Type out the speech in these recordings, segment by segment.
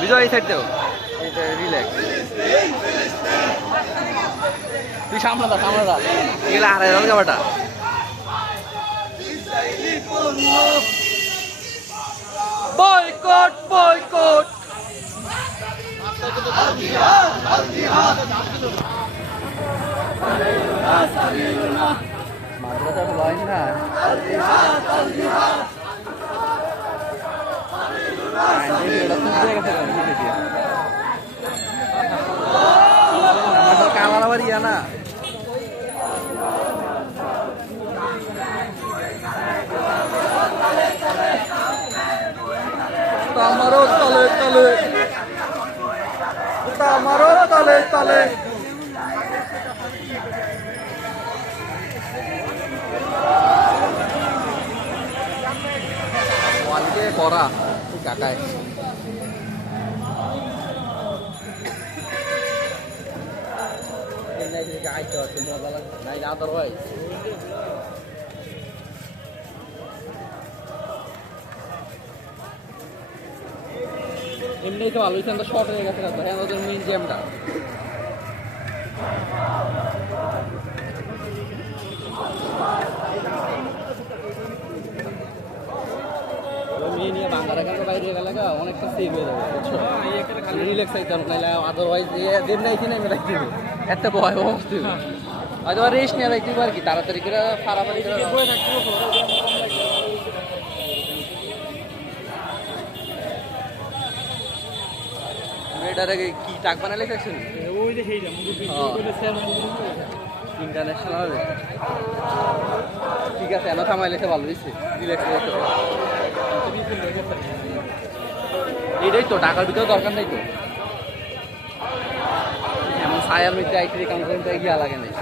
বিজয় এই সাইডটাও রিল্যাক্স তুই সামনে দা এগুলো আড়াই রঙ জামাটা বয়কট বয়কট মাদ্রাসা বলাই না কামার আবার ইয়া না আমারও তলে তলে আমারও তলে তলে ওয়ালকে করা কাকায় otherwise এমনি তো ভালো হয়েছে শর্ট হয়ে গেছে হ্যাঁ ওদের মেইন জ্যামটা মেয়ে নিয়ে বাংলাটা কেন বাইরে গেলে অনেকটা সেভ হয়ে যাবে রিল্যাক্স আইতাম নাহলে আদারওয়াইজ দেন নাই কিনে আমি রাখি এত ভয় অবস্থা হয়তো রেস্ট নিয়ে রাখতে পারি কি তাড়াতাড়ি করে ফাড়াফাড়ি করে এটার আগে কি টাক বানালে দেখছেন ইন্টারন্যাশনাল হবে ঠিক আছে এনে থামাইলে ভালো হয়েছে রিল্যাক্স এটাই তো টাকার ভিতরে দরকার নেই তো এমন ছায়ার মধ্যে আইটি কাউন্টারে গিয়া লাগে নাই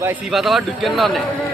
ভাই সিফাত আবার ঢুকেন না অনেক